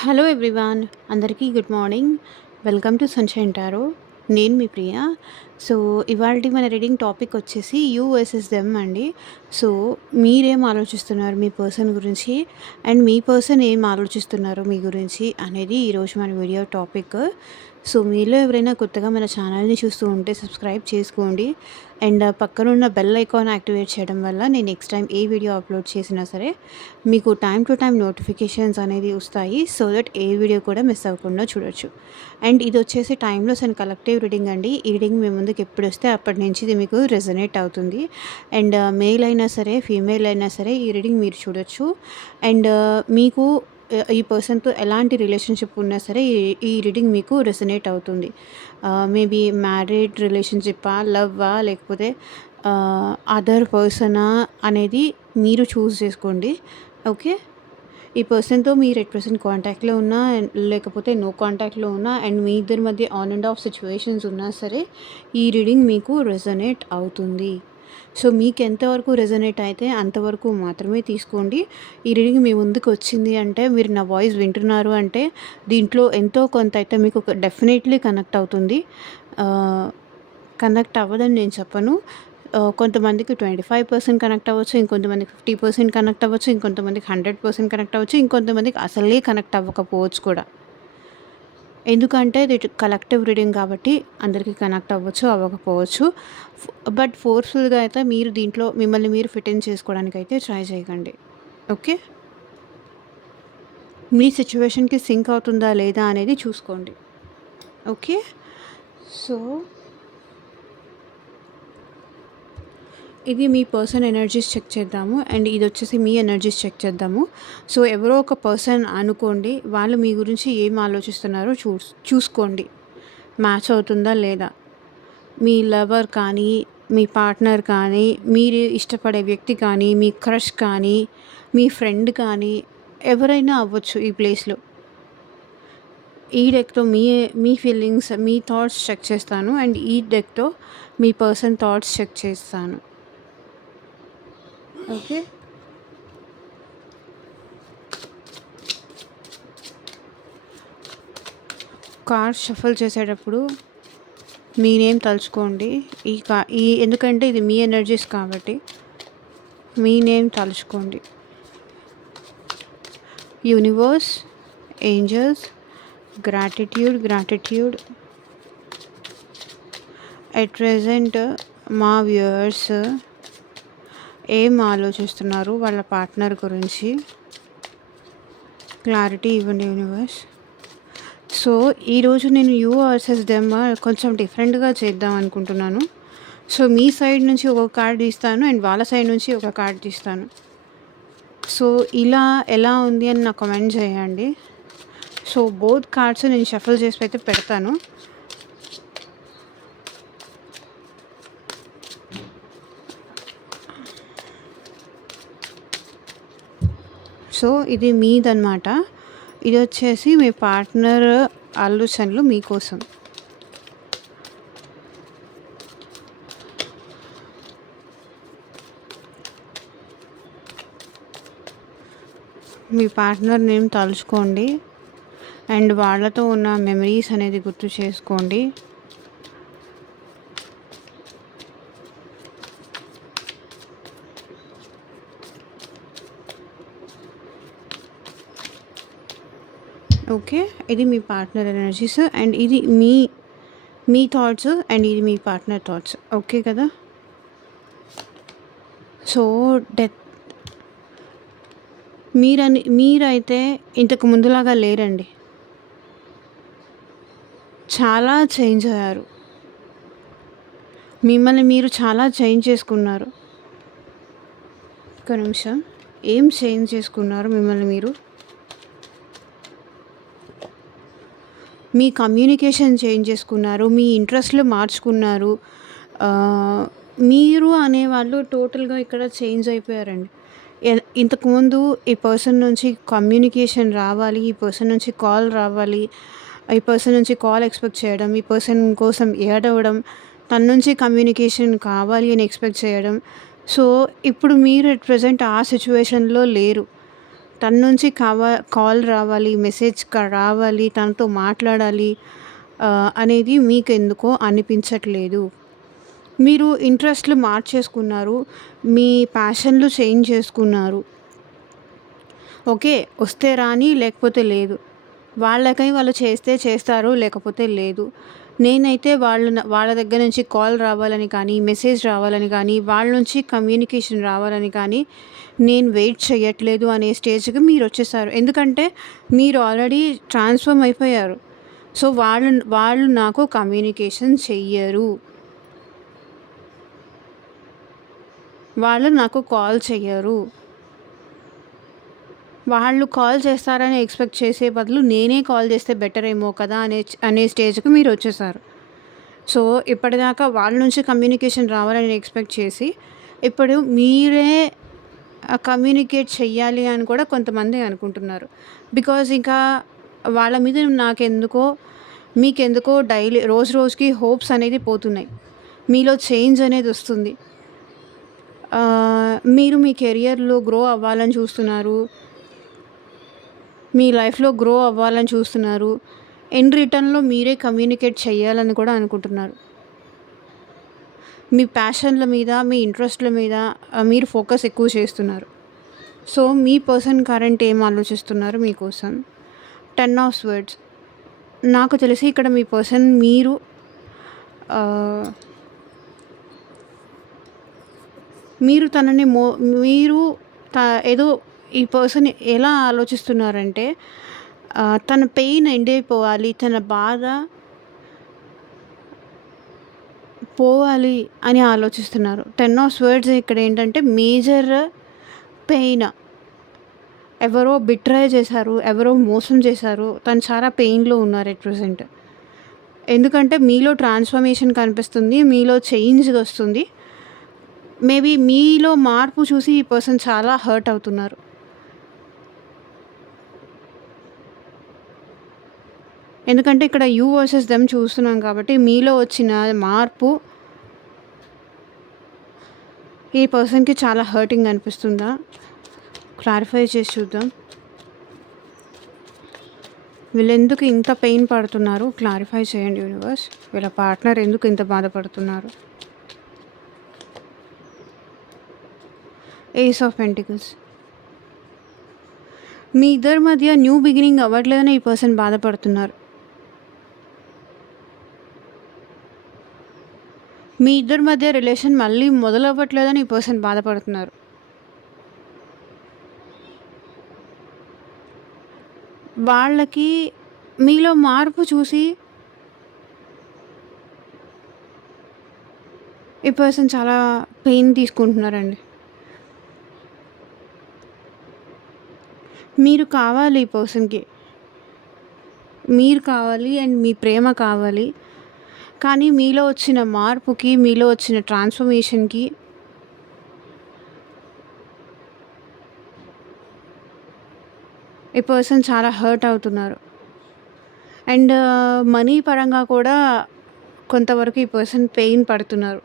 Hello everyone, అందరికీ good morning. Welcome to sunshine tarot. నేను మీ ప్రియ. So, ఇవాల్టి మన రీడింగ్ టాపిక్ వచ్చేసి యూ వర్సెస్ దెమ్ అండి. సో, మీరేం ఆలోచిస్తున్నారు మీ పర్సన్ గురించి? అండ్ మీ పర్సన్ ఏం ఆలోచిస్తున్నారు మీ గురించి అనేది ఈరోజు మన వీడియో టాపిక్. సో, మీలో ఎవరైనా కొత్తగా మన ఛానల్‌ని చూస్తూ ఉంటే సబ్స్క్రైబ్ చేసుకోండి. అండ్ పక్కనున్న బెల్ ఐకాన్ యాక్టివేట్ చేయడం వల్ల నేను నెక్స్ట్ టైం ఏ వీడియో అప్లోడ్ చేసినా సరే మీకు టైమ్ టు టైమ్ నోటిఫికేషన్స్ అనేది వస్తాయి. సో దట్ ఏ వీడియో కూడా మిస్ అవ్వకుండా చూడొచ్చు. అండ్ ఇది వచ్చేసి టైమ్‌లెస్ అండ్ కలెక్టివ్ రీడింగ్ అండి. ఈ రీడింగ్ మీ ముందుకు ఎప్పుడొస్తే అప్పటి నుంచి ఇది మీకు రెజొనేట్ అవుతుంది. అండ్ మేల్ అయినా సరే, ఫీమేల్ అయినా సరే ఈ రీడింగ్ మీరు చూడొచ్చు. అండ్ మీకు ఈ పర్సన్‌తో ఎలాంటి రిలేషన్‌షిప్ ఉన్నా సరే ఈ రీడింగ్ మీకు రెసొనేట్ అవుతుంది. మేబీ మ్యారీడ్ రిలేషన్‌షిప్పా, లవ్వా, లేకపోతే అదర్ పర్సనా అనేది మీరు చూజ్ చేసుకోండి. ఓకే. ఈ పర్సన్‌తో మీరు ఎట్ ప్రెజెంట్ కాంటాక్ట్‌లో ఉన్నా లేకపోతే నో కాంటాక్ట్‌లో ఉన్నా అండ్ మీ ఇద్దరి మధ్య ఆన్ అండ్ ఆఫ్ సిట్యుయేషన్స్ ఉన్నా సరే ఈ రీడింగ్ మీకు రెసొనేట్ అవుతుంది. సో, మీకు ఎంతవరకు రెసొనేట్ అయితే అంతవరకు మాత్రమే తీసుకోండి. ఈ రీడింగ్ మీ ముందుకు వచ్చింది అంటే మీరు నా వాయిస్ వింటున్నారు అంటే దీంట్లో ఎంతో కొంత అయితే మీకు డెఫినెట్‌లీ కనెక్ట్ అవుతుంది. కనెక్ట్ అవ్వదని నేను చెప్పను. కొంతమందికి 25% కనెక్ట్ అవ్వచ్చు. ఇంకొంతమందికి 50% కనెక్ట్ అవ్వచ్చు. ఇంకొంతమందికి 100% కనెక్ట్ అవ్వచ్చు. ఇంకొంతమందికి అసలే కనెక్ట్ అవ్వకపోవచ్చు కూడా. ఎందుకంటే ఇది కలెక్టివ్ రీడింగ్ కాబట్టి అందరికీ కనెక్ట్ అవ్వచ్చు, అవ్వకపోవచ్చు. బట్ ఫోర్స్‌ఫుల్‌గా అయితే మీరు దీంట్లో మిమ్మల్ని మీరు ఫిట్ ఇన్ చేసుకోవడానికైతే ట్రై చేయకండి. ఓకే. మీ సిట్యుయేషన్‌కి సింక్ అవుతుందా లేదా అనేది చూసుకోండి. ఓకే. సో, ఇది మీ పర్సన్ ఎనర్జీస్ చెక్ చేద్దాము. అండ్ ఇది వచ్చేసి మీ ఎనర్జీస్ చెక్ చేద్దాము. సో, ఎవరో ఒక పర్సన్ అనుకోండి. వాళ్ళు మీ గురించి ఏం ఆలోచిస్తున్నారో చూసుకోండి. మ్యాచ్ అవుతుందా లేదా? మీ లవర్ కానీ, మీ పార్ట్నర్ కానీ, మీరు ఇష్టపడే వ్యక్తి కానీ, మీ క్రష్ కానీ, మీ ఫ్రెండ్ కానీ ఎవరైనా అవ్వచ్చు ఈ ప్లేస్‌లో. ఈ డెక్‌తో మీ మీ ఫీలింగ్స్, మీ థాట్స్ చెక్ చేస్తాను. అండ్ ఈ డెక్‌తో మీ పర్సన్ థాట్స్ చెక్ చేస్తాను. ఓకే. కార్డ్స్ షఫుల్ చేసేటప్పుడు మీ నేమ్ తలుచుకోండి. ఎందుకంటే ఇది మీ ఎనర్జీస్ కాబట్టి మీ నేమ్ తలుచుకోండి. Universe, angels, gratitude. At present మా వ్యూవర్స్ ఏం ఆలోచిస్తున్నారు వాళ్ళ పార్ట్నర్ గురించి? క్లారిటీ ఇవ్వండి యూనివర్స్. సో, ఈరోజు నేను యూ వర్సెస్ దెమ్ కొంచెం డిఫరెంట్‌గా చేద్దాం అనుకుంటున్నాను. సో, మీ సైడ్ నుంచి ఒక కార్డ్ తీస్తాను అండ్ వాళ్ళ సైడ్ నుంచి ఒక కార్డ్ తీస్తాను. సో, ఇలా ఎలా ఉంది అని నాకు కామెంట్ చేయండి. సో, బోత్ కార్డ్స్ నేను షఫుల్ చేసి అయితే పెడతాను. సో, ఇది మీదనమాట. ఇది వచ్చేసి మీ పార్ట్నర్ ఆలోచనలు మీకోసం. మీ పార్ట్నర్ నేమ్ తలుచుకోండి అండ్ వాళ్ళతో ఉన్న మెమరీస్ అనేది గుర్తు చేసుకోండి. ఓకే. ఇది మీ పార్ట్నర్ ఎనర్జీస్ అండ్ ఇది మీ థాట్స్ అండ్ ఇది మీ పార్ట్నర్ థాట్స్. ఓకే కదా. సో, డెత్ మీరైతే ఇంతకు ముందులాగా లేరండి. చాలా చేంజ్ అయ్యారు. మిమ్మల్ని మీరు చాలా చేంజ్ చేసుకున్నారు. ఒక్క నిమిషం. ఏం చేంజ్ చేసుకున్నారు మిమ్మల్ని మీరు? మీ కమ్యూనికేషన్ చేంజ్ చేసుకున్నారు. మీ ఇంట్రెస్ట్‌లు మార్చుకున్నారు. మీరు అనేవాళ్ళు టోటల్‌గా ఇక్కడ చేంజ్ అయిపోయారండి. ఇంతకుముందు ఈ పర్సన్ నుంచి కమ్యూనికేషన్ రావాలి, ఈ పర్సన్ నుంచి కాల్ రావాలి, ఈ పర్సన్ నుంచి కాల్ ఎక్స్‌పెక్ట్ చేయడం, ఈ పర్సన్ కోసం ఏడవడం, తన నుంచి కమ్యూనికేషన్ కావాలి అని ఎక్స్‌పెక్ట్ చేయడం. సో, ఇప్పుడు మీరు అట్ ప్రెజెంట్ ఆ సిట్యుయేషన్‌లో లేరు. తన నుంచి కాల్ రావాలి, మెసేజ్ రావాలి, తనతో మాట్లాడాలి అనేది మీకెందుకో అనిపించట్లేదు. మీరు ఇంట్రెస్ట్‌లు మార్చేసుకున్నారు. మీ ప్యాషన్‌లు చేంజ్ చేసుకున్నారు. ఓకే. వస్తే రాని, లేకపోతే లేదు. వాళ్ళకై వాళ్ళు చేస్తే చేస్తారు, లేకపోతే లేదు. నేనైతే వాళ్ళ దగ్గర నుంచి కాల్ రావాలని కానీ, మెసేజ్ రావాలని కానీ, వాళ్ళ నుంచి కమ్యూనికేషన్ రావాలని కానీ, నేను వెయిట్ చేయట్లేదు అనే స్టేజ్‌కి మీరొచ్చేసారు. ఎందుకంటే మీరు ఆల్రెడీ ట్రాన్స్‌ఫార్మ్ అయిపోయారు. సో, వాళ్ళు నాకు కమ్యూనికేషన్ చెయ్యరు. వాళ్ళు నాకు కాల్ చెయ్యరు. వాళ్ళు కాల్ చేస్తారని ఎక్స్‌పెక్ట్ చేసే బదులు నేనే కాల్ చేస్తే బెటర్ ఏమో కదా అనే స్టేజ్‌కి మీరొచ్చేసారు. సో, ఇప్పటిదాకా వాళ్ళ నుంచి కమ్యూనికేషన్ రావాలని ఎక్స్‌పెక్ట్ చేసి, ఇప్పుడు మీరే కమ్యూనికేట్ చెయ్యాలి అని కూడా కొంతమంది అనుకుంటున్నారు. బికాజ్ ఇంకా వాళ్ళ మీద మీకెందుకో డైలీ రోజు రోజుకి హోప్స్ అనేది పోతున్నాయి. మీలో చేంజ్ అనేదొస్తుంది. మీరు మీ కెరియర్‌లో గ్రో అవ్వాలని చూస్తున్నారు. మీ లైఫ్‌లో గ్రో అవ్వాలని చూస్తున్నారు. ఇన్ రిటర్న్‌లో మీరే కమ్యూనికేట్ చేయాలని కూడా అనుకుంటున్నారు. మీ ప్యాషన్‌ల మీద, మీ ఇంట్రెస్ట్‌ల మీద మీరు ఫోకస్ ఎక్కువ చేస్తున్నారు. సో, మీ పర్సన్ కరెంట్ ఏం ఆలోచిస్తున్నారు మీకోసం? 10 ఆఫ్ స్వర్డ్స్. నాకు తెలిసి ఇక్కడ మీ పర్సన్ ఆహ్, మీరు తనని మీరు ఏదో ఈ పర్సన్ ఎలా ఆలోచిస్తున్నారంటే తన పెయిన్ ఎండ్ అయిపోవాలి, తన బాధ పోవాలి అని ఆలోచిస్తున్నారు. 10 ఆఫ్ స్వర్డ్స్ ఇక్కడ ఏంటంటే మేజర్ పెయిన్. ఎవరో బిట్రే చేశారు, ఎవరో మోసం చేశారు. తను చాలా పెయిన్‌లో ఉన్నారు ఎట్ ప్రెజెంట్. ఎందుకంటే మీలో ట్రాన్స్‌ఫర్మేషన్ కనిపిస్తుంది. మీలో చేంజ్ వస్తుంది. మేబీ మీలో మార్పు చూసి ఈ పర్సన్ చాలా హర్ట్ అవుతున్నారు. ఎందుకంటే ఇక్కడ యూ వర్సెస్ దెమ్ చూస్తున్నాం కాబట్టి మీలో వచ్చిన మార్పు ఈ పర్సన్‌కి చాలా హర్టింగ్ అనిపిస్తుందా? క్లారిఫై చేసి చూద్దాం. వీళ్ళెందుకు ఇంత పెయిన్ పడుతున్నారు? క్లారిఫై చేయండి యూనివర్స్. వీళ్ళ పార్ట్నర్ ఎందుకు ఇంత బాధపడుతున్నారు? ఏస్ ఆఫ్ పెంటికల్స్. మీ ఇద్దరి మధ్య న్యూ బిగినింగ్ అవ్వట్లేదని ఈ పర్సన్ బాధపడుతున్నారు. మీ ఇద్దరి మధ్య రిలేషన్ మళ్ళీ మొదలవ్వట్లేదని ఈ పర్సన్ బాధపడుతున్నారు. వాళ్ళకి మీలో మార్పు చూసి ఈ పర్సన్ చాలా పెయిన్ తీసుకుంటున్నారండి. మీరు కావాలి ఈ పర్సన్‌కి. మీరు కావాలి అండ్ మీ ప్రేమ కావాలి. కానీ మీలో వచ్చిన మార్పుకి, మీలో వచ్చిన ట్రాన్స్‌ఫర్మేషన్‌కి ఈ పర్సన్ చాలా హర్ట్ అవుతున్నారు. అండ్ మనీ పరంగా కూడా కొంతవరకు ఈ పర్సన్ పెయిన్ పడుతున్నారు.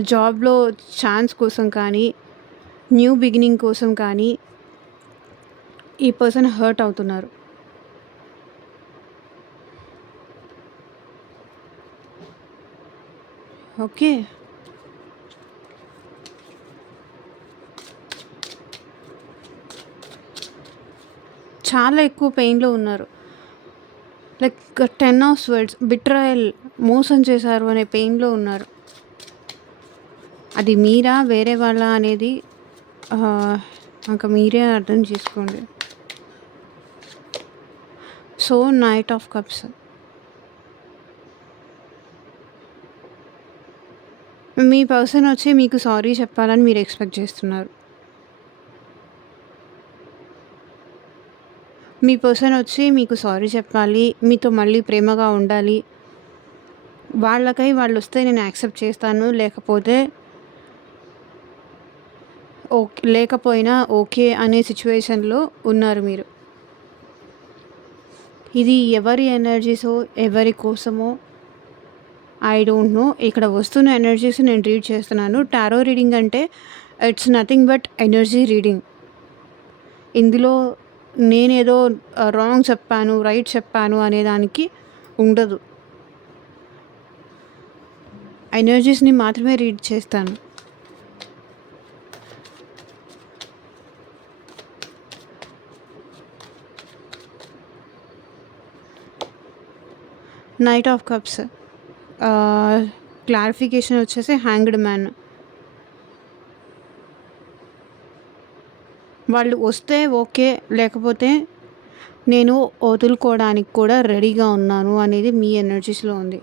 జాబ్‌లో ఛాన్స్ కోసం కానీ, న్యూ బిగినింగ్ కోసం కానీ ఈ పర్సన్ హర్ట్ అవుతున్నారు. ఓకే. చాలా ఎక్కువ పెయిన్‌లో ఉన్నారు. లైక్ 10 ఆఫ్ స్వర్డ్స్ బిట్రయల్, మోసం చేశారు అనే పెయిన్‌లో ఉన్నారు. అది మీరా? వేరే వాళ్ళా? అనేది ఇంక మీరే అర్థం చేసుకోండి. So, knight of cups. Me person వచ్చి మీకు సారీ చెప్పాలని మీరు ఎక్స్‌పెక్ట్ చేస్తున్నారు. మీ పర్సన్ వచ్చి మీకు సారీ చెప్పాలి, మీతో మళ్ళీ ప్రేమగా ఉండాలి. వాళ్ళకై వాళ్ళొస్తే నేను యాక్సెప్ట్ చేస్తాను. లేకపోయినా ఓకే అనే సిచ్యువేషన్‌లో ఉన్నారు మీరు. ఇది ఎవరి ఎనర్జీసో, ఎవరి కోసమో ఐ డోంట్ నో. ఇక్కడ వస్తున్న ఎనర్జీస్ నేను రీడ్ చేస్తున్నాను. టారో రీడింగ్ అంటే it's nothing but energy reading. ఇందులో నేనేదో రాంగ్ చెప్పాను, రైట్ చెప్పాను అనేదానికి ఉండదు. ఎనర్జీస్ని మాత్రమే రీడ్ చేస్తాను. నైట్ ఆఫ్ కప్స్, క్లారిఫికేషన్ వచ్చేసి హ్యాంగ్డ్ మ్యాన్. వాళ్ళు వస్తే ఓకే, లేకపోతే నేను వదులుకోవడానికి కూడా రెడీగా ఉన్నాను అనేది మీ ఎనర్జీస్లో ఉంది,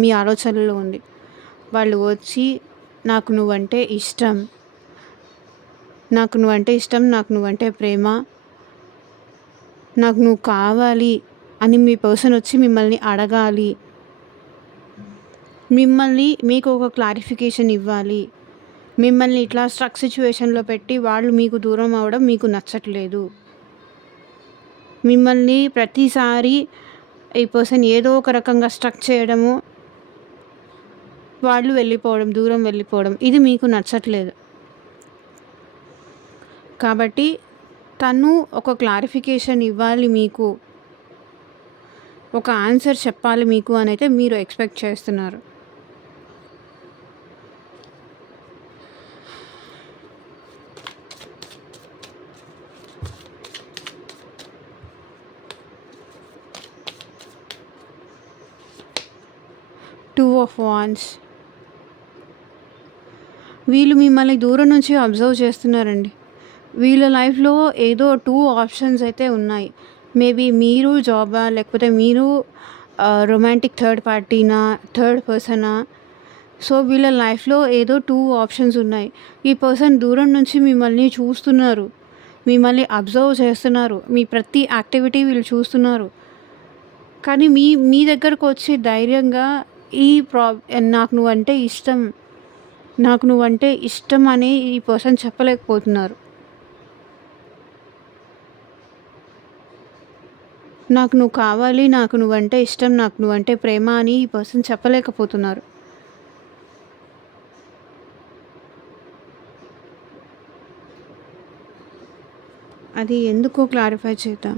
మీ ఆలోచనలో ఉంది. వాళ్ళు వచ్చి నాకు నువ్వంటే ఇష్టం, నాకు నువ్వంటే ఇష్టం, నాకు నువ్వంటే ప్రేమ, నాకు నువ్వు కావాలి అని మీ పర్సన్ వచ్చి మిమ్మల్ని అడగాలి, మీకు ఒక క్లారిఫికేషన్ ఇవ్వాలి. మిమ్మల్ని ఇట్లా స్ట్రక్ సిచ్యువేషన్లో పెట్టి వాళ్ళు మీకు దూరం అవ్వడం మీకు నచ్చట్లేదు. మిమ్మల్ని ప్రతిసారి ఈ పర్సన్ ఏదో ఒక రకంగా స్ట్రక్ చేయడము, వాళ్ళు వెళ్ళిపోవడం, దూరం వెళ్ళిపోవడం, ఇది మీకు నచ్చట్లేదు. కాబట్టి తను ఒక క్లారిఫికేషన్ ఇవ్వాలి మీకు, ఒక ఆన్సర్ చెప్పాలి మీకు అని అయితే మీరు ఎక్స్పెక్ట్ చేస్తున్నారు. Two of wands. వీళ్ళు మిమ్మల్ని దూరం నుంచి అబ్జర్వ్ చేస్తున్నారండి. వీళ్ళ లైఫ్లో ఏదో 2 ఆప్షన్స్ అయితే ఉన్నాయి. మేబీ మీరు జాబా, లేకపోతే మీరు రొమాంటిక్ థర్డ్ పార్టీనా, థర్డ్ పర్సనా. సో వీళ్ళ లైఫ్లో ఏదో 2 ఆప్షన్స్ ఉన్నాయి. ఈ పర్సన్ దూరం నుంచి మిమ్మల్ని చూస్తున్నారు, మిమ్మల్ని అబ్జర్వ్ చేస్తున్నారు, మీ ప్రతి యాక్టివిటీ వీళ్ళు చూస్తున్నారు. కానీ మీ దగ్గరకు వచ్చి ధైర్యంగా నాకు నువ్వంటే ఇష్టం, నాకు నువ్వంటే ఇష్టం అని ఈ పర్సన్ చెప్పలేకపోతున్నారు. నాకు నువ్వు కావాలి, నాకు నువ్వంటే ఇష్టం, నాకు నువ్వంటే ప్రేమ అని ఈ పర్సన్ చెప్పలేకపోతున్నారు. అది ఎందుకో క్లారిఫై చేద్దాం.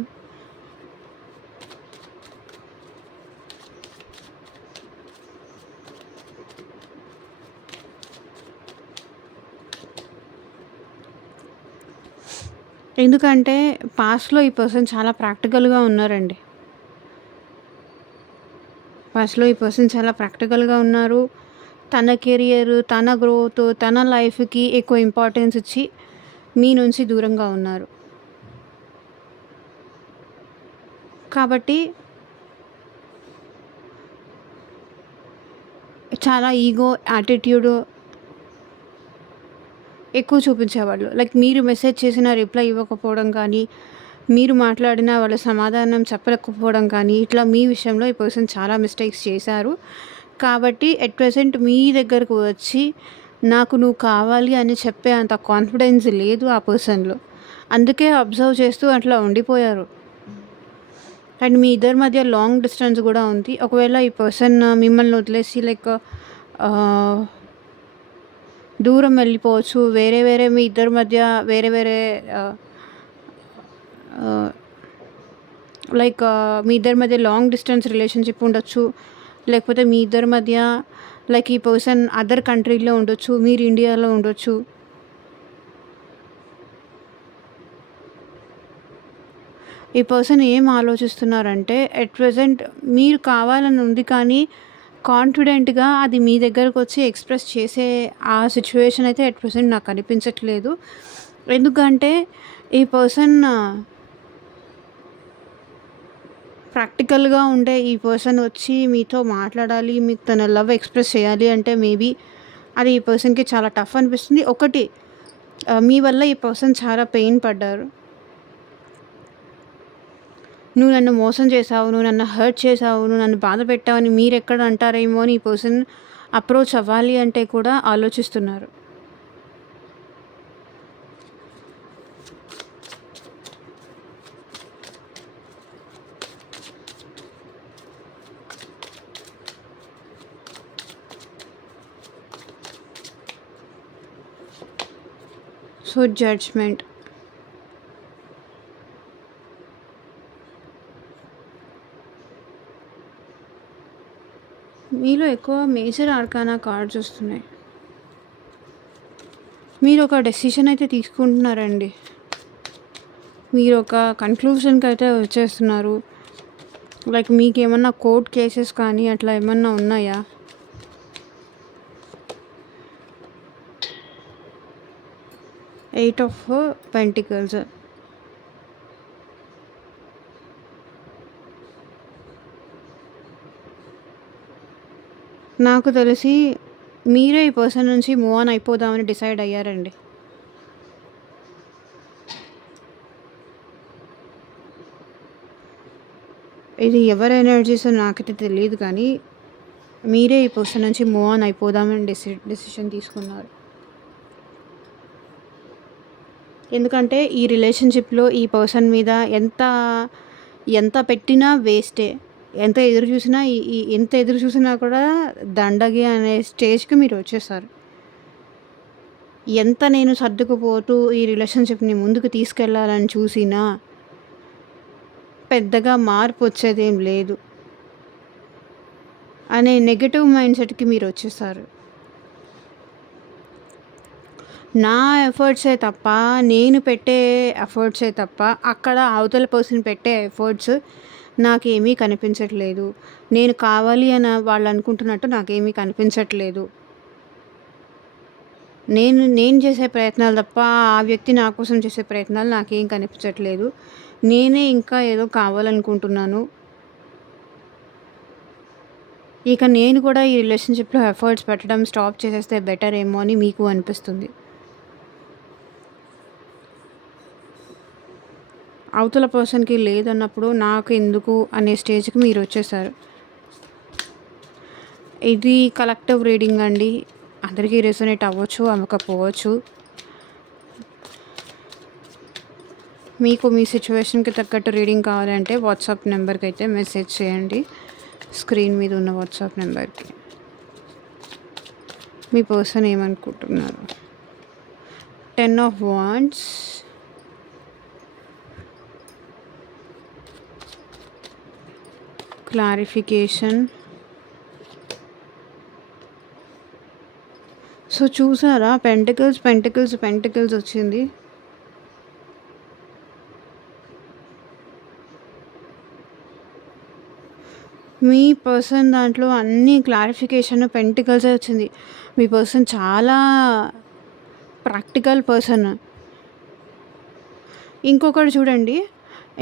ఎందుకంటే పాస్ట్‌లో ఈ పర్సన్ చాలా ప్రాక్టికల్‌గా ఉన్నారండి. పాస్ట్‌లో ఈ పర్సన్ చాలా ప్రాక్టికల్‌గా ఉన్నారు. తన కెరియర్, తన గ్రోత్, తన లైఫ్‌కి ఎక్కువ ఇంపార్టెన్స్ ఇచ్చి మీ నుంచి దూరంగా ఉన్నారు. కాబట్టి చాలా ఈగో, యాటిట్యూడ్ ఎక్కువ చూపించేవాళ్ళు. లైక్ మీరు మెసేజ్ చేసినా రిప్లై ఇవ్వకపోవడం కానీ, మీరు మాట్లాడినా వాళ్ళు సమాధానం చెప్పలేకపోవడం కానీ, ఇట్లా మీ విషయంలో ఈ పర్సన్ చాలా మిస్టేక్స్ చేశారు. కాబట్టి ఎట్ ప్రెజెంట్ మీ దగ్గరకు వచ్చి నాకు నువ్వు కావాలి అని చెప్పే అంత కాన్ఫిడెన్స్ లేదు ఆ పర్సన్‌లో. అందుకే అబ్జర్వ్ చేస్తూ అట్లా ఉండిపోయారు. అండ్ మీ ఇద్దరి మధ్య లాంగ్ డిస్టెన్స్ కూడా ఉంది. ఒకవేళ ఈ పర్సన్ మిమ్మల్ని వదిలేసి లైక్ దూరం వెళ్ళిపోవచ్చు. వేరే మీ ఇద్దరి మధ్య వేరే లైక్ మీ ఇద్దరి మధ్య లాంగ్ డిస్టెన్స్ రిలేషన్‌షిప్ ఉండొచ్చు. లేకపోతే మీ ఇద్దరి మధ్య లైక్ ఈ పర్సన్ అదర్ కంట్రీలో ఉండొచ్చు, మీరు ఇండియాలో ఉండొచ్చు. ఈ పర్సన్ ఏం ఆలోచిస్తున్నారంటే ఎట్ ప్రెజెంట్ మీరు కావాలని ఉంది, కానీ కాన్ఫిడెంట్‌గా అది మీ దగ్గరకు వచ్చి ఎక్స్‌ప్రెస్ చేసే ఆ సిచ్యువేషన్ అయితే ఎట్ ప్రెజెంట్ నాకు కనిపించట్లేదు. ఎందుకంటే ఈ పర్సన్ ప్రాక్టికల్‌గా ఉండే ఈ పర్సన్ వచ్చి మీతో మాట్లాడాలి, మీకు తన లవ్ ఎక్స్‌ప్రెస్ చేయాలి అంటే మేబీ అది ఈ పర్సన్‌కి చాలా టఫ్ అనిపిస్తుంది. ఒకటి మీ వల్ల ఈ పర్సన్ చాలా పెయిన్ పడ్డారు. నువ్వు నన్ను మోసం చేసావు, నువ్వు నన్ను హర్ట్ చేసావు, నువ్వు నన్ను బాధ పెట్టావని మీరెక్కడ అంటారేమో అని ఈ పర్సన్ అప్రోచ్ అవ్వాలి అంటే కూడా ఆలోచిస్తున్నారు. So, judgment. మీలో ఎక్కువ మేజర్ ఆర్కానా కార్డ్స్ వస్తున్నాయి. మీరొక డెసిషన్ అయితే తీసుకుంటున్నారండి. మీరొక కన్‌క్లూజన్‌కయితే వచ్చేస్తున్నారు. లైక్ మీకేమన్నా కోర్ట్ కేసెస్ కానీ అట్లా ఏమన్నా ఉన్నాయా? Eight of pentacles. నాకు తెలిసి మీరే ఈ పర్సన్ నుంచి మూవ్ ఆన్ అయిపోదామని డిసైడ్ అయ్యారండి. ఇది ఎవరి ఎనర్జీసో నాకైతే తెలీదు కానీ, మీరే ఈ పర్సన్ నుంచి మూవ్ ఆన్ అయిపోదామని డెసిషన్ తీసుకున్నారు. ఎందుకంటే ఈ రిలేషన్‌షిప్‌లో ఈ పర్సన్ మీద ఎంత పెట్టినా వేస్టే. ఎంత ఎదురు చూసినా కూడా దండగే అనే స్టేజ్‌కి మీరొచ్చేసారు. ఎంత నేను సర్దుకుపోతూ ఈ రిలేషన్‌షిప్‌ని ముందుకు తీసుకెళ్ళాలని చూసినా, పెద్దగా మార్పొచ్చేదేం లేదు అనే నెగెటివ్ మైండ్‌సెట్‌కి మీరొచ్చేసారు. నా ఎఫర్ట్సే తప్ప, నేను పెట్టే ఎఫర్ట్సే తప్ప, అక్కడ అవతల పర్సన్ పెట్టే ఎఫర్ట్స్ నాకేమీ కనిపించట్లేదు. నేను కావాలి అని వాళ్ళు అనుకుంటున్నట్టు నాకేమీ కనిపించట్లేదు. నేను చేసే ప్రయత్నాలు తప్ప, ఆ వ్యక్తి నా కోసం చేసే ప్రయత్నాలు నాకేం కనిపించట్లేదు. నేనే ఇంకా ఏదో కావాలనుకుంటున్నాను. ఇక నేను కూడా ఈ రిలేషన్‌షిప్‌లో ఎఫర్ట్స్ పెట్టడం స్టాప్ చేసేస్తే బెటర్ ఏమో అని మీకు అనిపిస్తుంది. అవతల పర్సన్‌కి లేదన్నప్పుడు నాకెందుకు అనే స్టేజ్‌కి మీరొచ్చేసారు. ఇది కలెక్టివ్ రీడింగ్ అండి. అందరికీ రెసొనేట్ అవ్వచ్చు, అవ్వకపోవచ్చు. మీకు మీ సిచ్యువేషన్‌కి తగ్గట్టు రీడింగ్ కావాలంటే వాట్సాప్ నెంబర్‌కి అయితే మెసేజ్ చేయండి. స్క్రీన్ మీద ఉన్న వాట్సాప్ నెంబర్‌కి. మీ పర్సన్ ఏమనుకుంటున్నారు? 10 ఆఫ్ వాండ్స్, క్లారిఫికేషన్. సో, చూసారా పెంటికల్స్ వచ్చింది. మీ పర్సన్ దాంట్లో అన్ని క్లారిఫికేషన్ పెంటికల్సే వచ్చింది. మీ పర్సన్ చాలా ప్రాక్టికల్ పర్సన్. ఇంకొకటి చూడండి,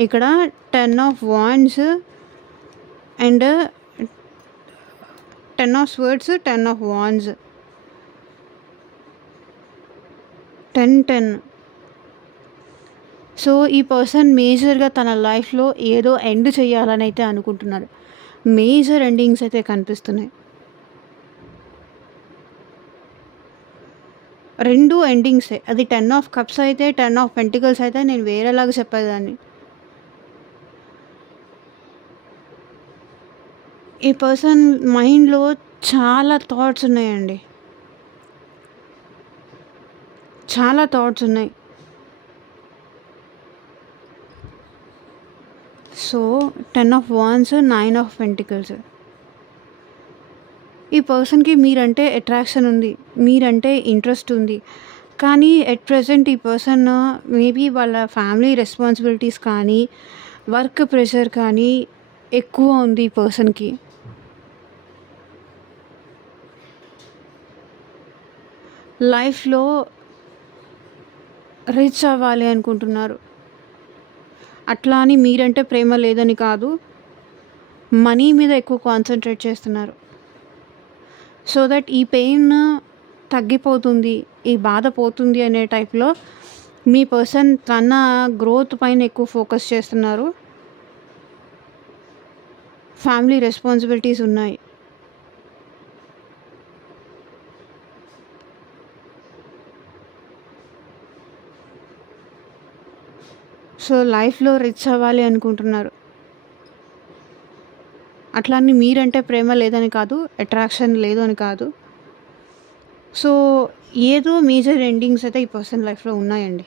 ఇక్కడ 10 of wands and 10 of swords, 10 of wands. 10. So, ఈ పర్సన్ మేజర్‌గా తన లైఫ్‌లో ఏదో ఎండ్ చేయాలని అయితే అనుకుంటున్నారు. మేజర్ ఎండింగ్స్ అయితే కనిపిస్తున్నాయి. 2 ఎండింగ్సే. అది 10 ఆఫ్ కప్స్ అయితే, 10 ఆఫ్ పెంటికల్స్ అయితే నేను వేరేలాగా చెప్పేదాన్ని. ఈ పర్సన్ మైండ్‌లో చాలా థాట్స్ ఉన్నాయండి. చాలా థాట్స్ ఉన్నాయి. So, 10 of wands, 9 of pentacles. ఈ పర్సన్‌కి మీరంటే అట్రాక్షన్ ఉంది. మీరంటే ఇంట్రెస్ట్ ఉంది. కానీ ఎట్ ప్రెజెంట్ ఈ పర్సన్ మేబీ వాళ్ళ ఫ్యామిలీ రెస్పాన్సిబిలిటీస్ కానీ, వర్క్ ప్రెషర్ కానీ ఎక్కువ ఉంది ఈ పర్సన్‌కి. లైఫ్‌లో రిచ్ అవ్వాలి అనుకుంటున్నారు. అట్లా అని మీరంటే ప్రేమ లేదని కాదు. మనీ మీద ఎక్కువ కాన్సంట్రేట్ చేస్తున్నారు. సో దట్ ఈ పెయిన్ తగ్గిపోతుంది, ఈ బాధ పోతుంది అనే టైప్‌లో మీ పర్సన్ తన గ్రోత్ పైన ఎక్కువ ఫోకస్ చేస్తున్నారు. ఫ్యామిలీ రెస్పాన్సిబిలిటీస్ ఉన్నాయి. సో, లైఫ్‌లో రిచ్ అవ్వాలి అనుకుంటున్నారు. అట్లా అని మీరంటే ప్రేమ లేదని కాదు, అట్రాక్షన్ లేదు అని కాదు. సో, ఏదో మేజర్ ఎండింగ్స్ అయితే ఈ పర్సన్ లైఫ్‌లో ఉన్నాయండి.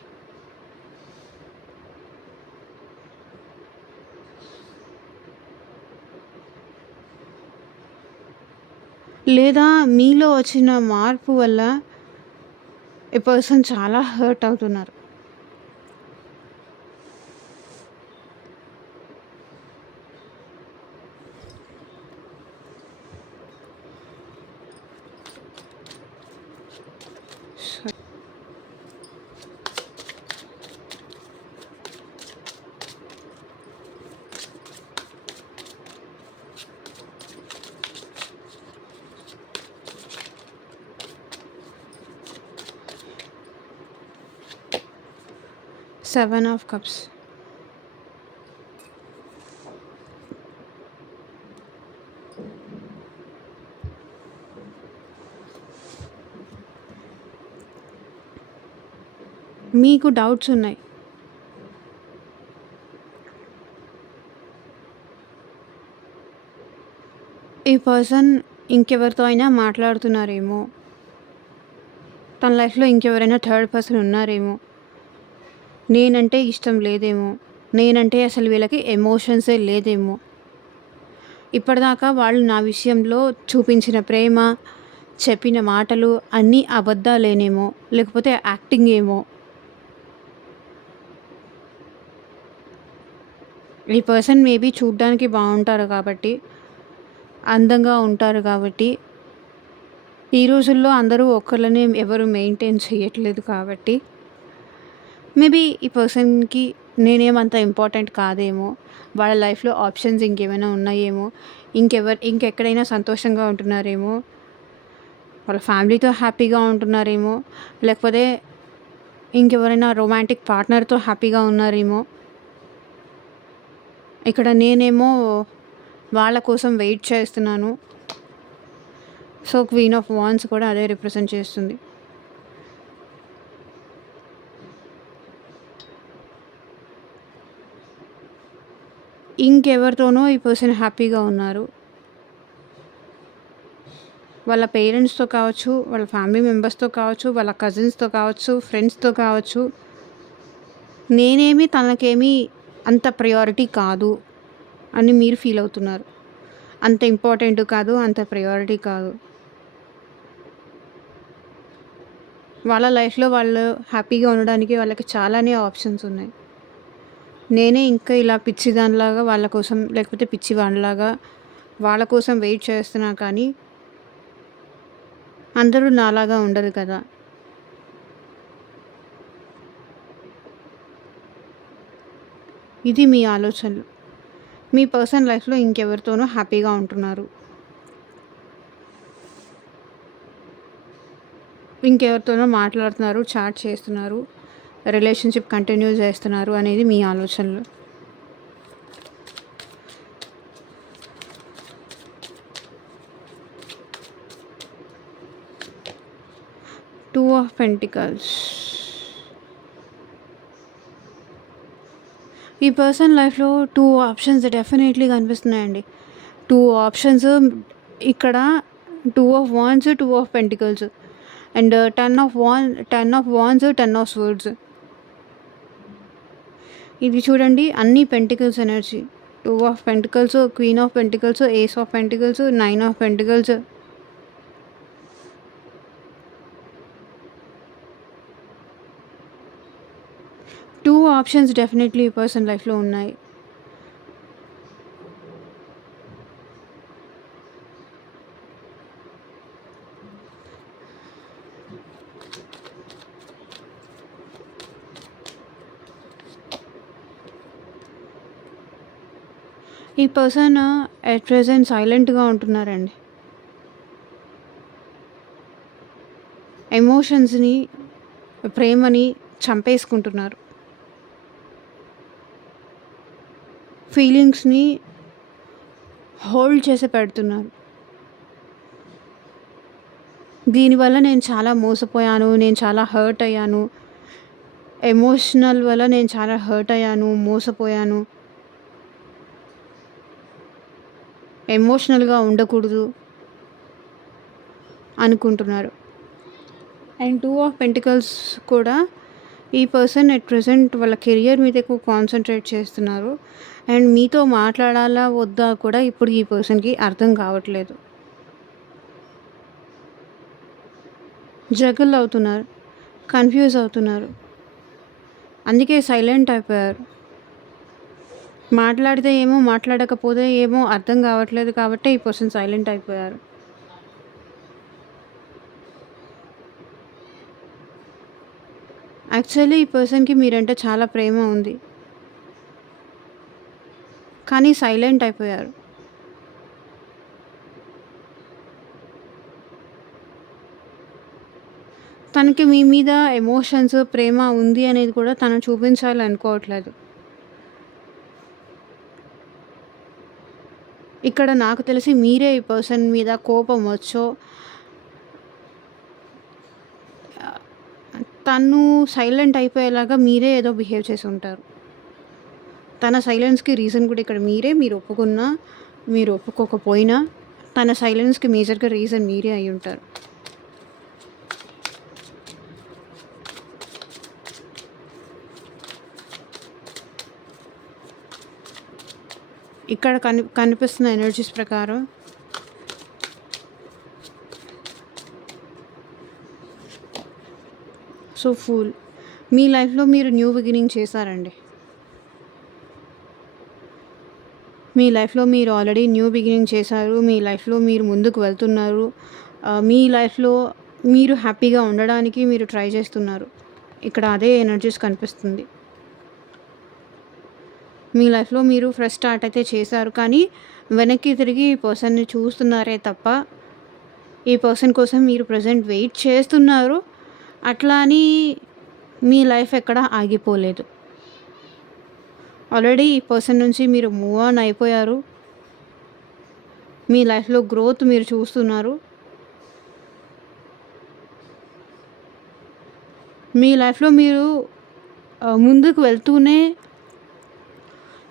లేదా మీలో వచ్చిన మార్పు వల్ల ఈ పర్సన్ చాలా హర్ట్ అవుతున్నారు. 7 ఆఫ్ కప్స్. మీకు డౌట్స్ ఉన్నాయి. ఈ పర్సన్ ఇంకెవరితో అయినా మాట్లాడుతున్నారేమో. తన లైఫ్‌లో ఇంకెవరైనా థర్డ్ పర్సన్ ఉన్నారేమో. నేనంటే ఇష్టం లేదేమో. నేనంటే అసలు వీళ్ళకి ఎమోషన్సే లేదేమో. ఇప్పటిదాకా వాళ్ళు నా విషయంలో చూపించిన ప్రేమ, చెప్పిన మాటలు అన్నీ అబద్ధాలేనేమో. లేకపోతే యాక్టింగ్ ఏమో. ఈ పర్సన్ మేబీ చూడ్డానికి బావుంటారు కాబట్టి, అందంగా ఉంటారు కాబట్టి, ఈ రోజుల్లో అందరూ ఒకళ్ళనే ఎవరు మెయింటైన్ చేయట్లేదు కాబట్టి, మేబీ ఈ పర్సన్‌కి నేనేమంత ఇంపార్టెంట్ కాదేమో. వాళ్ళ లైఫ్‌లో ఆప్షన్స్ ఇంకేమైనా ఉన్నాయేమో. ఇంకెక్కడైనా సంతోషంగా ఉంటున్నారేమో. వాళ్ళ ఫ్యామిలీతో హ్యాపీగా ఉంటున్నారేమో. లేకపోతే ఇంకెవరైనా రొమాంటిక్ పార్ట్నర్‌తో హ్యాపీగా ఉన్నారేమో. ఇక్కడ నేనేమో వాళ్ళ కోసం వెయిట్ చేస్తున్నాను. సో, క్వీన్ ఆఫ్ వాండ్స్ కూడా అదే రిప్రజెంట్ చేస్తుంది. ఇంకెవరితోనో ఈ పర్సన్ హ్యాపీగా ఉన్నారు. వాళ్ళ పేరెంట్స్‌తో కావచ్చు, వాళ్ళ ఫ్యామిలీ మెంబర్స్‌తో కావచ్చు, వాళ్ళ కజిన్స్‌తో కావచ్చు, ఫ్రెండ్స్‌తో కావచ్చు. నేనేమి తనకేమి అంత ప్రయారిటీ కాదు అని మీరు ఫీల్ అవుతున్నారు. అంత ఇంపార్టెంట్ కాదు, అంత ప్రయారిటీ కాదు. వాళ్ళ లైఫ్‌లో వాళ్ళు హ్యాపీగా ఉండడానికి వాళ్ళకి చాలానే ఆప్షన్స్ ఉన్నాయి. నేనే ఇంకా ఇలా పిచ్చిదానిలాగా వాళ్ళ కోసం, లేకపోతే పిచ్చివాడిలాగా వాళ్ళ కోసం వెయిట్ చేస్తున్నా కానీ, అందరూ నాలాగా ఉండరు కదా! ఇది మీ ఆలోచనలు. మీ పర్సన్ లైఫ్‌లో ఇంకెవరితోనో హ్యాపీగా ఉంటున్నారు. ఇంకెవరితోనో మాట్లాడుతున్నారు, చాట్ చేస్తున్నారు, రిలేషన్‌షిప్ కంటిన్యూ చేస్తున్నారు అనేది మీ ఆలోచనలు. Two of pentacles. ఈ పర్సన్ లైఫ్‌లో 2 ఆప్షన్స్ డెఫినెట్‌లీ కనిపిస్తున్నాయండి. 2 ఆప్షన్స్ ఇక్కడ 2 of wands, 2 of pentacles and 10 of wands, 10 of swords. ఇది చూడండి అన్నీ pentacles energy. 2 of pentacles, queen of pentacles, ace of pentacles, 9 of pentacles. 2 options definitely ఈ పర్సన్ లైఫ్‌లో ఉన్నాయి. ఈ పర్సన్ ఎట్ ప్రెజెంట్ సైలెంట్‌గా ఉంటున్నారండి. ఎమోషన్స్‌ని, ప్రేమని చంపేసుకుంటున్నారు. ఫీలింగ్స్‌ని హోల్డ్ చేసి పెడుతున్నారు. దీనివల్ల నేను చాలా మోసపోయాను. నేను చాలా హర్ట్ అయ్యాను. ఎమోషనల్ వల్ల నేను చాలా హర్ట్ అయ్యాను, మోసపోయాను. ఎమోషనల్‌గా ఉండకూడదు అనుకుంటున్నారు. అండ్ 2 ఆఫ్ పెంటికల్స్ కూడా ఈ పర్సన్ ఎట్ ప్రెజెంట్ వాళ్ళ కెరియర్ మీద ఎక్కువ కాన్సంట్రేట్ చేస్తున్నారు. అండ్ మీతో మాట్లాడాలా వద్దా కూడా ఇప్పుడు ఈ పర్సన్‌కి అర్థం కావట్లేదు. జగల్ అవుతున్నారు. కన్‌ఫ్యూజ్ అవుతున్నారు. అందుకే సైలెంట్ అయిపోయారు. మాట్లాడితే ఏమో, మాట్లాడకపోతే ఏమో అర్థం కావట్లేదు కాబట్టే ఈ పర్సన్ సైలెంట్ అయిపోయారు. యాక్చువల్లీ ఈ పర్సన్‌కి మీరంటే చాలా ప్రేమ ఉంది. కానీ సైలెంట్ అయిపోయారు. తనకి మీ మీద ఎమోషన్స్, ప్రేమ ఉంది అనేది కూడా తను చూపించాలనుకోవట్లేదు. ఇక్కడ నాకు తెలిసి మీరే ఈ పర్సన్ మీద కోపం వచ్చో, తను సైలెంట్ అయిపోయేలాగా మీరే ఏదో బిహేవ్ చేసి ఉంటారు. తన సైలెన్స్‌కి రీజన్ కూడా ఇక్కడ మీరే. మీరు ఒప్పుకున్నా, మీరు ఒప్పుకోకపోయినా తన సైలెన్స్‌కి మేజర్‌గా రీజన్ మీరే అయ్యుంటారు. ఇక్కడ కనిపిస్తున్న ఎనర్జీస్ ప్రకారం సో ఫూల్. మీ లైఫ్‌లో మీరు న్యూ బిగినింగ్ చేశారండి. మీ లైఫ్‌లో మీరు ఆల్రెడీ న్యూ బిగినింగ్ చేశారు. మీ లైఫ్‌లో మీరు ముందుకు వెళ్తున్నారు. మీ లైఫ్‌లో మీరు హ్యాపీగా ఉండడానికి మీరు ట్రై చేస్తున్నారు. ఇక్కడ అదే ఎనర్జీస్ కనిపిస్తుంది. మీ లైఫ్‌లో మీరు ఫ్రెష్ స్టార్ట్ అయితే చేశారు. కానీ వెనక్కి తిరిగి ఈ పర్సన్‌ని చూస్తున్నారే తప్ప, ఈ పర్సన్ కోసం మీరు ప్రెజెంట్ వెయిట్ చేస్తున్నారు. అట్లా అని మీ లైఫ్ ఎక్కడ ఆగిపోలేదు. ఆల్రెడీ ఈ పర్సన్ నుంచి మీరు మూవ్ ఆన్ అయిపోయారు. మీ లైఫ్‌లో గ్రోత్ మీరు చూస్తున్నారు. మీ లైఫ్‌లో మీరు ముందుకు వెళ్తూనే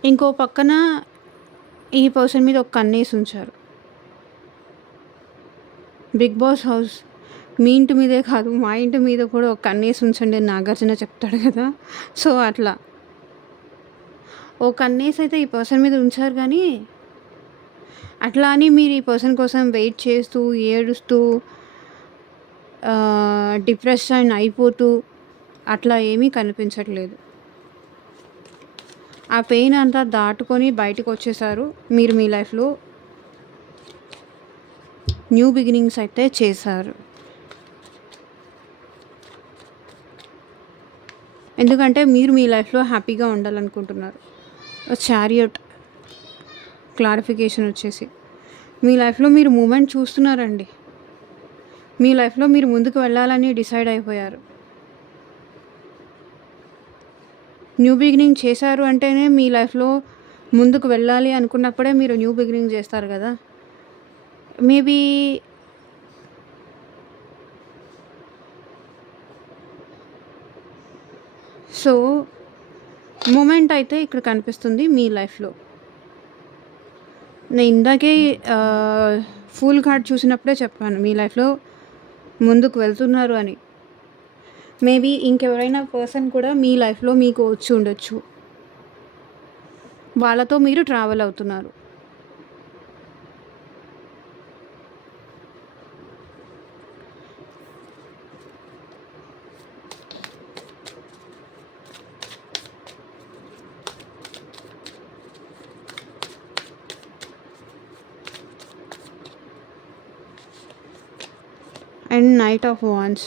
ఇంకో పక్కన ఈ పర్సన్ మీద ఒక కన్నేసి ఉంచారు. బిగ్ బాస్ హౌస్ మీ ఇంటి మీదే కాదు, మా ఇంటి మీద కూడా ఒక కన్నేసి ఉంచండి అని నాగార్జున చెప్తాడు కదా! సో, అట్లా. ఓ కన్నేసి అయితే ఈ పర్సన్ మీద ఉంచారు కానీ, అట్లా అని మీరు ఈ పర్సన్ కోసం వెయిట్ చేస్తూ, ఏడుస్తూ, డిప్రెషన్ అయిపోతూ అట్లా ఏమీ కనిపించట్లేదు. ఆ పెయిన్ అంతా దాటుకొని బయటకు వచ్చేసారు. మీరు మీ లైఫ్‌లో న్యూ బిగినింగ్స్ అయితే చేశారు. ఎందుకంటే మీరు మీ లైఫ్‌లో హ్యాపీగా ఉండాలనుకుంటున్నారు. చారియట్ క్లారిఫికేషన్ వచ్చేసి మీ లైఫ్‌లో మీరు మూమెంట్ చూస్తున్నారండి. మీ లైఫ్‌లో మీరు ముందుకు వెళ్ళాలని డిసైడ్ అయిపోయారు. న్యూ బిగినింగ్ చేశారు అంటేనే మీ లైఫ్‌లో ముందుకు వెళ్ళాలి అనుకున్నప్పుడే మీరు న్యూ బిగినింగ్ చేస్తారు కదా! మేబీ సో, మూమెంట్ అయితే ఇక్కడ కనిపిస్తుంది మీ లైఫ్‌లో. నేను ఇందాకే ఫూల్ కార్డ్ చూసినప్పుడే చెప్పాను మీ లైఫ్‌లో ముందుకు వెళ్తున్నారు అని. మేబీ ఇంకెవరైనా పర్సన్ కూడా మీ లైఫ్‌లో మీకు వచ్చి ఉండొచ్చు. వాళ్ళతో మీరు ట్రావెల్ అవుతున్నారు. And knight of wands.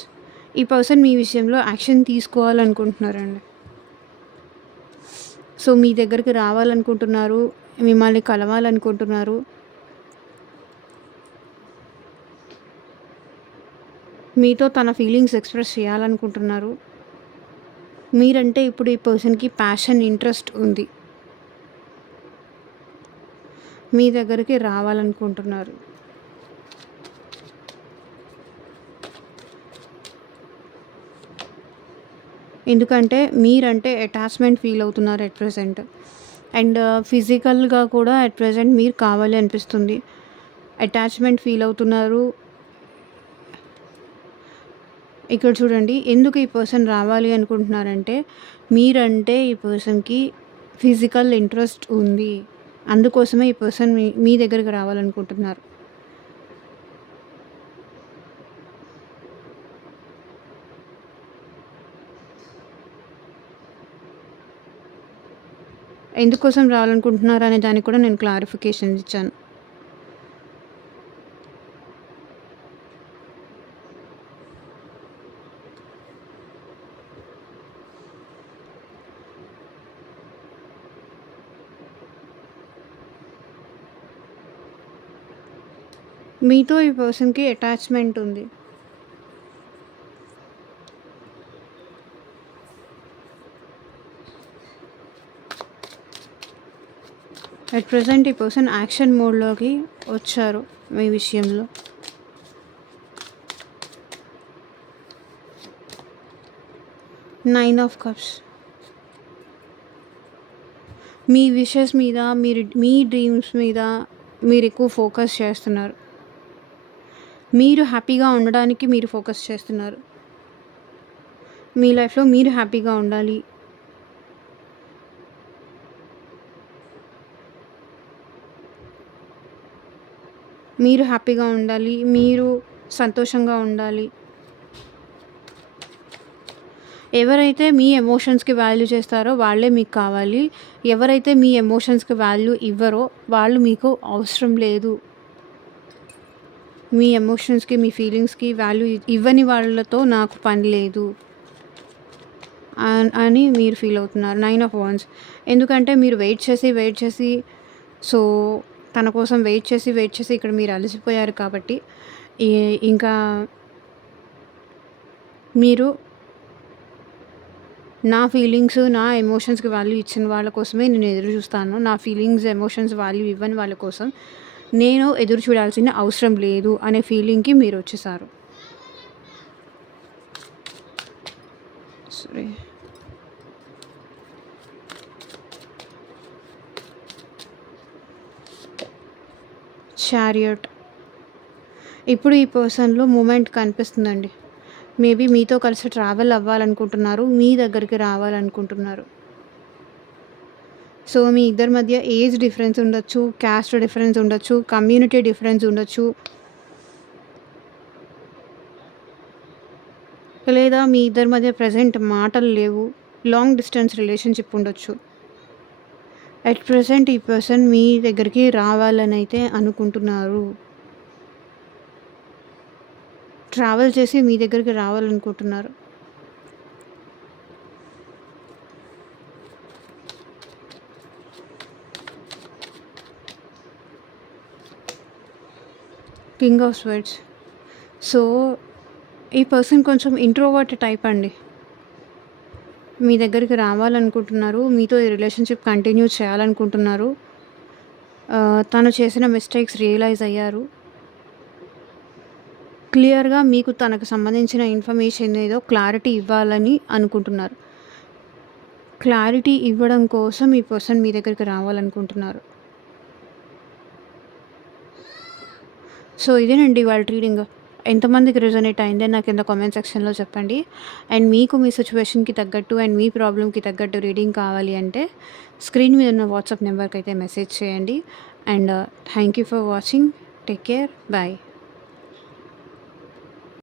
ఈ పర్సన్ మీ విషయంలో యాక్షన్ తీసుకోవాలనుకుంటున్నారండి. సో, మీ దగ్గరికి రావాలనుకుంటున్నారు. మిమ్మల్ని కలవాలనుకుంటున్నారు. మీతో తన ఫీలింగ్స్ ఎక్స్‌ప్రెస్ చేయాలనుకుంటున్నారు. మీరంటే ఇప్పుడు ఈ పర్సన్‌కి ప్యాషన్, ఇంట్రెస్ట్ ఉంది. మీ దగ్గరికి రావాలనుకుంటున్నారు. ఎందుకంటే మీరంటే అటాచ్‌మెంట్ ఫీల్ అవుతున్నారు ఎట్ ప్రెజెంట్. అండ్ ఫిజికల్‌గా కూడా ఎట్ ప్రెజెంట్ మీరు కావాలి అనిపిస్తుంది. అటాచ్‌మెంట్ ఫీల్ అవుతున్నారు. ఇక్కడ చూడండి ఎందుకు ఈ పర్సన్ రావాలి అనుకుంటున్నారంటే, మీరంటే ఈ పర్సన్‌కి ఫిజికల్ ఇంట్రెస్ట్ ఉంది. అందుకోసమే ఈ పర్సన్ మీ మీ దగ్గరికి రావాలనుకుంటున్నారు. ఎందుకోసం రావాలనుకుంటున్నారు అనే దానికి కూడా నేను క్లారిఫికేషన్స్ ఇచ్చాను. మీతో ఈ పర్సన్‌కి అటాచ్‌మెంట్ ఉంది. అట్ ప్రెజెంట్ ఈ పర్సన్ యాక్షన్ మోడ్‌లోకి వచ్చారు మీ విషయంలో. Nine of cups. Me wishes మీద, మీ డ్రీమ్స్ మీద మీరెక్కువ ఫోకస్ చేస్తున్నారు. మీరు హ్యాపీగా ఉండడానికి మీరు ఫోకస్ చేస్తున్నారు. మీ లైఫ్‌లో మీరు హ్యాపీగా ఉండాలి. మీరు హ్యాపీగా ఉండాలి. మీరు సంతోషంగా ఉండాలి. ఎవరైతే మీ ఎమోషన్స్‌కి వాల్యూ చేస్తారో వాళ్ళే మీకు కావాలి. ఎవరైతే మీ ఎమోషన్స్‌కి వాల్యూ ఇవ్వరో వాళ్ళు మీకు అవసరం లేదు. మీ ఎమోషన్స్‌కి, మీ ఫీలింగ్స్‌కి వాల్యూ ఇవ్వని వాళ్ళతో నాకు పని లేదు అని మీరు ఫీల్ అవుతున్నారు. 9 ఆఫ్ వాండ్స్. ఎందుకంటే మీరు వెయిట్ చేసి సో, తన కోసం వెయిట్ చేసి ఇక్కడ మీరు అలసిపోయారు కాబట్టి ఈ ఇంకా మీరు నా ఫీలింగ్స్, నా ఎమోషన్స్‌కి వాల్యూ ఇచ్చిన వాళ్ళ కోసమే నేను ఎదురు చూస్తాను. నా ఫీలింగ్స్, ఎమోషన్స్ వాల్యూ ఇవ్వని వాళ్ళ కోసం నేను ఎదురు చూడాల్సిన అవసరం లేదు అనే ఫీలింగ్‌కి మీరొచ్చేసారు. సరే. చారియట్. ఇప్పుడు ఈ పర్సన్‌లో మూమెంట్ కనిపిస్తుందండి. మేబీ మీతో కలిసి ట్రావెల్ అవ్వాలనుకుంటున్నారు. మీ దగ్గరికి రావాలనుకుంటున్నారు. సో, మీ ఇద్దరి మధ్య ఏజ్ డిఫరెన్స్ ఉండొచ్చు, క్యాస్ట్ డిఫరెన్స్ ఉండొచ్చు, కమ్యూనిటీ డిఫరెన్స్ ఉండొచ్చు. లేదా మీ ఇద్దరి మధ్య ప్రెజెంట్ మాటలు లేవు. లాంగ్ డిస్టెన్స్ రిలేషన్‌షిప్ ఉండొచ్చు. అట్ ప్రెజెంట్ ఈ పర్సన్ మీ దగ్గరికి రావాలనైతే అనుకుంటున్నారు. ట్రావెల్ చేసి మీ దగ్గరికి రావాలనుకుంటున్నారు. King of swords. సో, ఈ పర్సన్ కొంచెం ఇంట్రోవర్ట్ టైప్ అండి. మీ దగ్గరికి రావాలనుకుంటున్నారు. మీతో ఈ రిలేషన్‌షిప్ కంటిన్యూ చేయాలనుకుంటున్నారు. తను చేసిన మిస్టేక్స్ రియలైజ్ అయ్యారు. క్లియర్‌గా మీకు తనకు సంబంధించిన ఇన్ఫర్మేషన్ ఏదో క్లారిటీ ఇవ్వాలని అనుకుంటున్నారు. క్లారిటీ ఇవ్వడం కోసం ఈ పర్సన్ మీ దగ్గరికి రావాలనుకుంటున్నారు. సో, ఇదేనండి ఇవాళ రీడింగ్. ఎంతమందికి రెజొనేట్ అయిందో నాకు కింద కామెంట్ సెక్షన్‌లో చెప్పండి. అండ్ మీకు మీ సిట్యుయేషన్‌కి తగ్గట్టు అండ్ మీ ప్రాబ్లమ్‌కి తగ్గట్టు రీడింగ్ కావాలి అంటే స్క్రీన్ మీద ఉన్న వాట్సాప్ నెంబర్‌కైతే మెసేజ్ చేయండి. And thank you for watching. Take care. By.